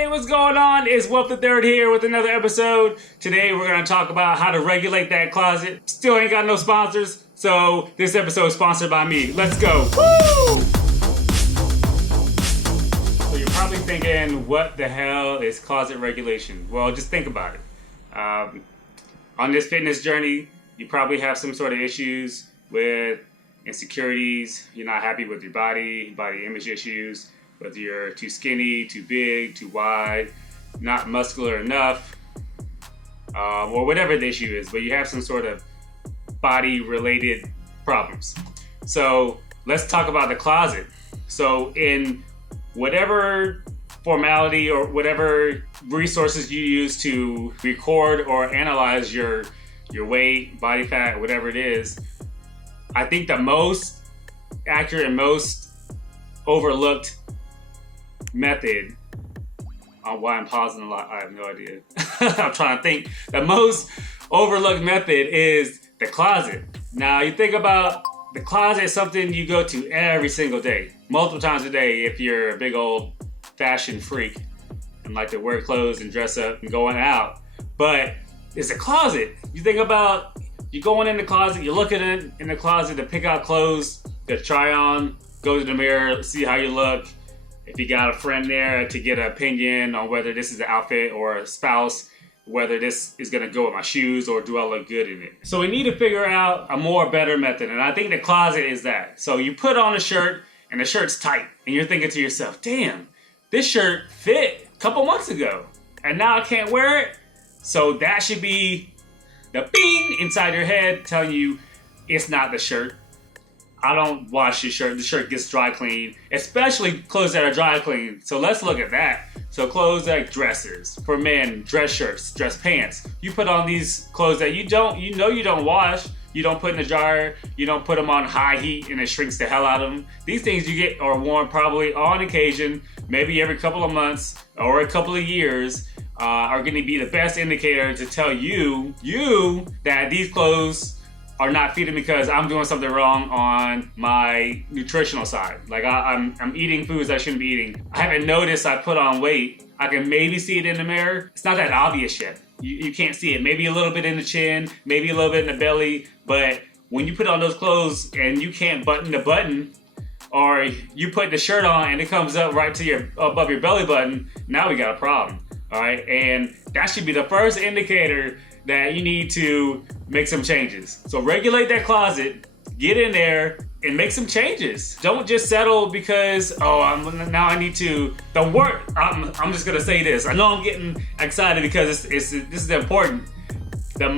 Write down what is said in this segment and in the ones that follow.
Hey, what's going on? It's Wilfred here with another episode. Today we're going to talk about how to regulate that closet. Still ain't got no sponsors, so this episode is sponsored by me. Let's go. Woo! So you're probably thinking, what the hell is closet regulation? Well, just think about it. On this fitness journey, you probably have some sort of issues with insecurities. You're not happy with your body image issues. Whether you're too skinny, too big, too wide, not muscular enough, or whatever the issue is, but you have some sort of body-related problems. So let's talk about the closet. So in whatever formality or whatever resources you use to record or analyze your weight, body fat, whatever it is, I think the most accurate and most overlooked method on why I'm pausing a lot, I have no idea. I'm trying to think. The most overlooked method is the closet. Now you think about the closet is something you go to every single day, multiple times a day if you're a big old fashion freak and like to wear clothes and dress up and going out. But it's a closet. You think about you going in the closet, you're looking in the closet to pick out clothes to try on, go to the mirror, see how you look. If you got a friend there to get an opinion on whether this is an outfit or a spouse, whether this is gonna go with my shoes or do I look good in it. So we need to figure out a better method, and I think the closet is that. So you put on a shirt and the shirt's tight and you're thinking to yourself, damn, this shirt fit a couple months ago and now I can't wear it. So that should be the bing inside your head telling you it's not the shirt. I don't wash the shirt. The shirt gets dry clean, especially clothes that are dry clean. So let's look at that. So clothes like dresses, for men, dress shirts, dress pants. You put on these clothes that you don't wash, you don't put in the dryer, you don't put them on high heat and it shrinks the hell out of them. These things you get are worn probably on occasion, maybe every couple of months or a couple of years, are going to be the best indicator to tell you that these clothes are not feeding because I'm doing something wrong on my nutritional side. Like I'm eating foods I shouldn't be eating. I haven't noticed I put on weight. I can maybe see it in the mirror. It's not that obvious yet. You can't see it. Maybe a little bit in the chin, maybe a little bit in the belly. But when you put on those clothes and you can't button the button, or you put the shirt on and it comes up right to above your belly button, now we got a problem. All right, and that should be the first indicator that you need to make some changes. So regulate that closet, get in there, and make some changes. Don't just settle because, now I need to. I'm just gonna say this. I know I'm getting excited because this is important. The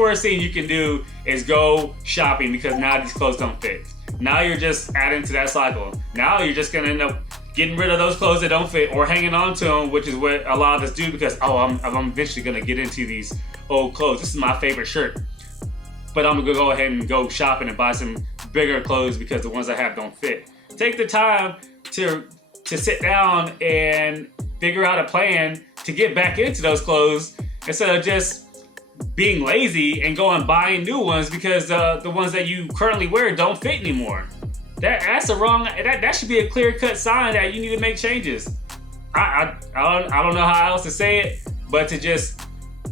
worst thing you can do is go shopping because now these clothes don't fit. Now you're just adding to that cycle. Now you're just gonna end up getting rid of those clothes that don't fit or hanging on to them, which is what a lot of us do because, I'm eventually gonna get into these old clothes. This is my favorite shirt, but I'm gonna go ahead and go shopping and buy some bigger clothes because the ones I have don't fit. Take the time to sit down and figure out a plan to get back into those clothes instead of just being lazy and going buying new ones because the ones that you currently wear don't fit anymore. That should be a clear-cut sign that you need to make changes. I don't know how else to say it, but to just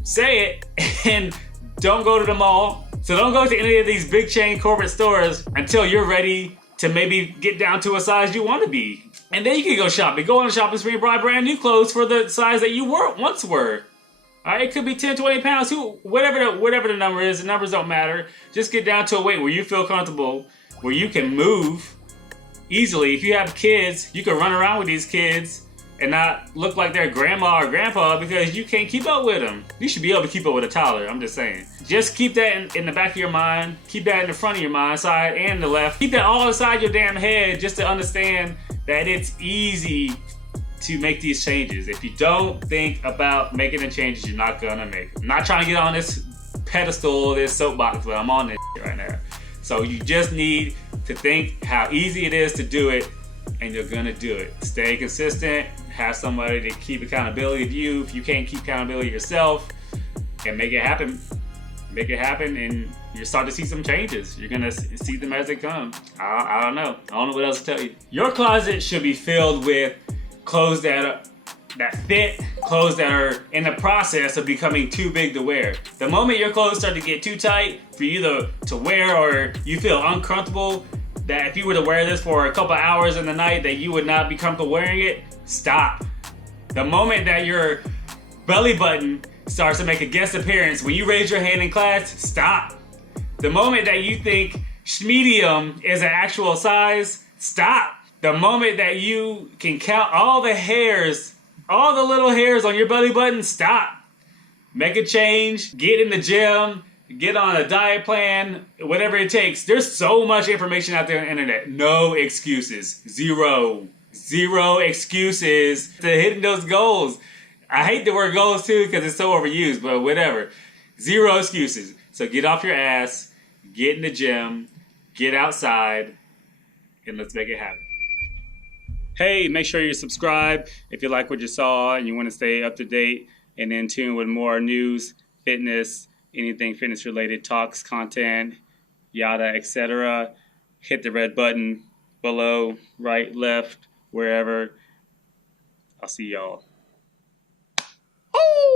say it and don't go to the mall. So don't go to any of these big chain corporate stores until you're ready to maybe get down to a size you want to be. And then you can go shopping. Go on a shopping spree and buy brand new clothes for the size that you once were. All right, it could be 10, 20 pounds, whatever the number is. The numbers don't matter. Just get down to a weight where you feel comfortable, where you can move easily. If you have kids, you can run around with these kids and not look like their grandma or grandpa because you can't keep up with them. You should be able to keep up with a toddler, I'm just saying. Just keep that in the back of your mind. Keep that in the front of your mind, side and the left. Keep that all inside your damn head just to understand that it's easy to make these changes. If you don't think about making the changes, you're not gonna make it. I'm not trying to get on this pedestal, this soapbox, but I'm on this right now. So you just need to think how easy it is to do it, and you're gonna do it. Stay consistent, have somebody to keep accountability of you. If you can't keep accountability yourself, and make it happen, and you start to see some changes. You're gonna see them as they come. I don't know what else to tell you. Your closet should be filled with clothes that fit, clothes that are in the process of becoming too big to wear. The moment your clothes start to get too tight for you to wear, or you feel uncomfortable, that if you were to wear this for a couple hours in the night that you would not be comfortable wearing it, stop. The moment that your belly button starts to make a guest appearance when you raise your hand in class, stop. The moment that you think medium is an actual size, stop. The moment that you can count all the hairs, all the little hairs on your belly button, stop. Make a change, get in the gym, get on a diet plan, whatever it takes. There's so much information out there on the internet. No excuses. Zero excuses to hitting those goals. I hate the word goals too because it's so overused, but whatever. Zero excuses. So get off your ass, get in the gym, get outside, and let's make it happen. Hey, make sure you subscribe if you like what you saw and you want to stay up to date and in tune with more news, fitness, anything fitness related, talks, content, yada, etc. Hit the red button below, right, left, wherever. I'll see y'all.